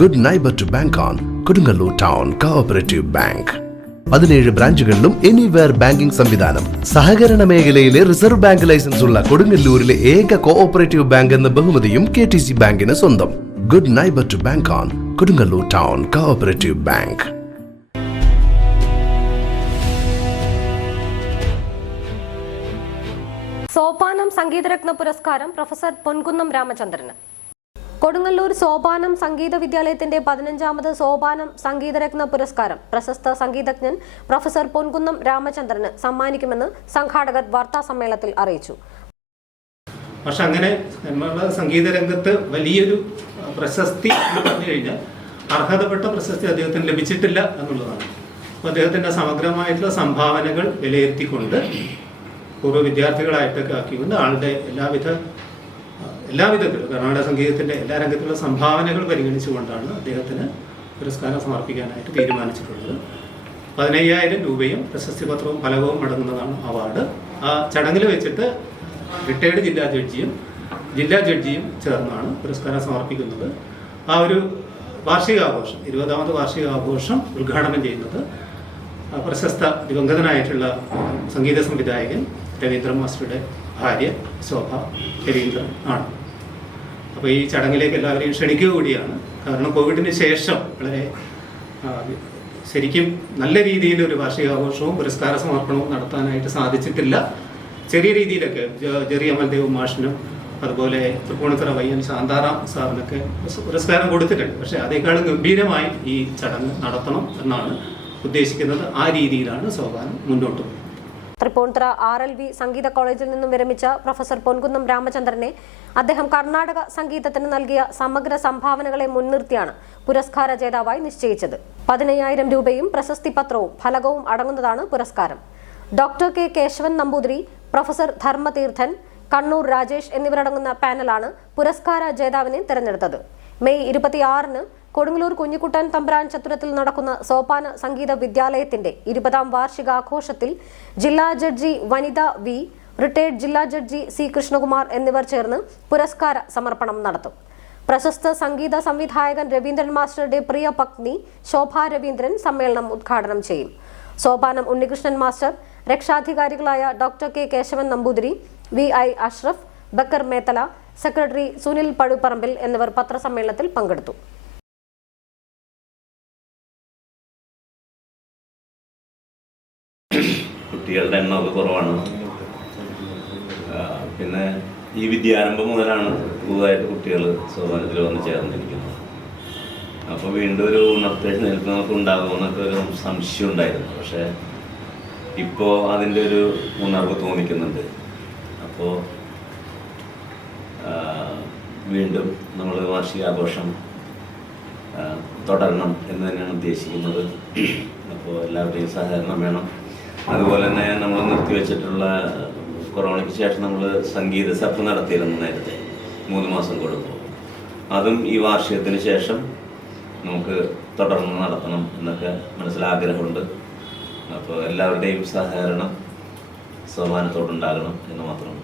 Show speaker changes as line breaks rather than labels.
Good neighbour to bank on Kodungallur town cooperative bank പതിനേഴ് ബ്രാഞ്ചുകളിലും anywhere banking സംവിധാനം. സഹകരണ മേഖലയിലെ റിസർവ് ബാങ്ക് ലൈസൻസ് ഉള്ള കൊടുങ്ങല്ലൂരിലെ ഏക കോഓപ്പറേറ്റീവ് ബാങ്ക് എന്ന ബഹുമതിയും കെ ടി സി ബാങ്കിന് സ്വന്തം. Good neighbour to bank on Kodungallur town cooperative bank
Sopanam സംഗീതരത്ന പുരസ്കാരം പ്രൊഫസർ പൊൻകുന്നം രാമചന്ദ്രന്. കൊടുങ്ങല്ലൂർ സോപാനം സംഗീത വിദ്യാലയത്തിന്റെ പതിനഞ്ചാമത് സോപാനം സംഗീതരത്ന പുരസ്കാരം. പ്രശസ്ത സംഗീതജ്ഞൻ പ്രൊഫസർ പൊൻകുന്നം രാമചന്ദ്രന് സമ്മാനിക്കുമെന്ന് സംഘാടകർ വാർത്താ സമ്മേളനത്തിൽ അറിയിച്ചു.
പക്ഷെ അങ്ങനെ നമ്മളുടെ സംഗീത രംഗത്ത് വലിയൊരു പ്രശസ്തി എന്ന് പറഞ്ഞു കഴിഞ്ഞാൽ അർഹതപ്പെട്ട പ്രശസ്തി അദ്ദേഹത്തിന് ലഭിച്ചിട്ടില്ല എന്നുള്ളതാണ്. അപ്പോൾ അദ്ദേഹത്തിന്റെ സമഗ്രമായിട്ടുള്ള സംഭാവനകൾ വിലയിരുത്തിക്കൊണ്ട് പൂർവ വിദ്യാർത്ഥികളായിട്ടൊക്കെ ആക്കിക്കൊണ്ട് ആളുടെ എല്ലാവിധ എല്ലാവിധത്തിലും കർണാടക സംഗീതത്തിന്റെ എല്ലാ രംഗത്തുള്ള സംഭാവനകൾ പരിഗണിച്ചുകൊണ്ടാണ് അദ്ദേഹത്തിന് പുരസ്കാരം സമർപ്പിക്കാനായിട്ട് തീരുമാനിച്ചിട്ടുള്ളത്. പതിനയ്യായിരം രൂപയും പ്രശസ്തി പത്രവും ഫലകവും അടങ്ങുന്നതാണ് അവാർഡ്. ആ ചടങ്ങിൽ വെച്ചിട്ട് റിട്ടയർഡ് ജില്ലാ ജഡ്ജിയും ജില്ലാ ജഡ്ജിയും ചേർന്നാണ് പുരസ്കാരം സമർപ്പിക്കുന്നത്. ആ ഒരു വാർഷികാഘോഷം ഇരുപതാമത് വാർഷികാഘോഷം ഉദ്ഘാടനം ചെയ്യുന്നത് പ്രശസ്ത ദിവംഗതനായിട്ടുള്ള സംഗീത സംവിധായകൻ രവീന്ദ്രൻ മാസ്റ്ററുടെ ഭാര്യ ശോഭ രവീന്ദ്രൻ ആണ്. അപ്പോൾ ഈ ചടങ്ങിലേക്ക് എല്ലാവരെയും ക്ഷണിക്കുക കൂടിയാണ്. കാരണം കോവിഡിന് ശേഷം വളരെ ശരിക്കും നല്ല രീതിയിൽ ഒരു വാർഷികാഘോഷവും പുരസ്കാര സമർപ്പണവും നടത്താനായിട്ട് സാധിച്ചിട്ടില്ല. ചെറിയ രീതിയിലൊക്കെ ജെറി അമൽദേവ് മാഷിനും അതുപോലെ തൃപ്പൂണിത്തറ വയ്യൻ ശാന്താറാം സാറിനൊക്കെ പുരസ്- പുരസ്കാരം കൊടുത്തിട്ടുണ്ട്. പക്ഷേ അതേക്കാളും ഗംഭീരമായി ഈ ചടങ്ങ് നടത്തണം എന്നാണ് ഉദ്ദേശിക്കുന്നത്. ആ രീതിയിലാണ് സോപാനം മുന്നോട്ട് പോകുന്നത്
തൃപ്പൂണിത്തുറ ആർ എൽ വി സംഗീത കോളേജിൽ നിന്നും വിരമിച്ച പ്രൊഫസർ പൊൻകുന്നം രാമചന്ദ്രനെ അദ്ദേഹം കർണാടക സംഗീതത്തിന് നൽകിയ സമഗ്ര സംഭാവനകളെ മുൻനിർത്തിയാണ് പുരസ്കാര ജേതാവായി നിശ്ചയിച്ചത്. പതിനയ്യായിരം രൂപയും പ്രശസ്തി പത്രവും ഫലകവും അടങ്ങുന്നതാണ് പുരസ്കാരം. Doctor K Keshavan Namboothiri professor Dharmatheerthan Kannur Rajesh എന്നിവരടങ്ങുന്ന പാനലാണ് പുരസ്കാര ജേതാവിനെ തിരഞ്ഞെടുത്തത്. മെയ് ഇരുപത്തിയാറിന് കൊടുങ്ങല്ലൂർ കുഞ്ഞിക്കുട്ടൻ തമ്പ്രാൻ ചത്തുരത്തിൽ നടക്കുന്ന സോപാന സംഗീത വിദ്യാലയത്തിന്റെ ഇരുപതാം വാർഷികാഘോഷത്തിൽ ജില്ലാ ജഡ്ജി വനിത വി റിട്ടയർഡ് ജില്ലാ ജഡ്ജി സി കൃഷ്ണകുമാർ എന്നിവർ ചേർന്ന് പുരസ്കാര സമർപ്പണം നടത്തും. പ്രശസ്ത സംഗീത സംവിധായകൻ രവീന്ദ്രൻ മാസ്റ്ററുടെ പ്രിയ പത്നി ശോഭ രവീന്ദ്രൻ സമ്മേളനം ഉദ്ഘാടനം ചെയ്യും. Sopanam Unnikrishnan master രക്ഷാധികാരികളായ doctor K Keshavan Namboothiri V I Ashraf Bakkar Methala secretary Sunil Pazhupparambil എന്നിവർ പത്രസമ്മേളനത്തിൽ പങ്കെടുത്തു.
കുട്ടികളുടെ എണ്ണമൊക്കെ കുറവാണ്. പിന്നെ ഈ വിദ്യാരംഭം മുതലാണ് പുതുതായിട്ട് കുട്ടികൾ സോപാനത്തിൽ വന്ന് ചേർന്നിരിക്കുന്നത്. അപ്പോൾ വീണ്ടും ഒരു ഉണർത്തെഴുന്നേൽക്കുന്നൊക്കെ ഉണ്ടാകുമെന്നൊക്കെ ഒരു സംശയം ഉണ്ടായിരുന്നു. പക്ഷേ ഇപ്പോൾ അതിന്റെ ഒരു ഉണർവ് തോന്നിക്കുന്നുണ്ട്. അപ്പോൾ വീണ്ടും നമ്മൾ വാർഷികാഘോഷം തുടരണം എന്ന് തന്നെയാണ് ഉദ്ദേശിക്കുന്നത്. അപ്പോൾ എല്ലാവരുടെയും സഹകരണം വേണം. അതുപോലെ തന്നെ നമ്മൾ നിർത്തിവെച്ചിട്ടുള്ള കൊറോണയ്ക്ക് ശേഷം നമ്മൾ സംഗീത സഭ നടത്തിയിരുന്നു നേരത്തെ മൂന്ന് മാസം കൊടുക്കും അതും ഈ വാർഷികത്തിന് ശേഷം നമുക്ക് തുടർന്ന് നടത്തണം എന്നൊക്കെ മനസ്സിലാഗ്രഹമുണ്ട് അപ്പോൾ എല്ലാവരുടെയും സഹകരണം സമാനത്തോടുണ്ടാകണം എന്ന് മാത്രം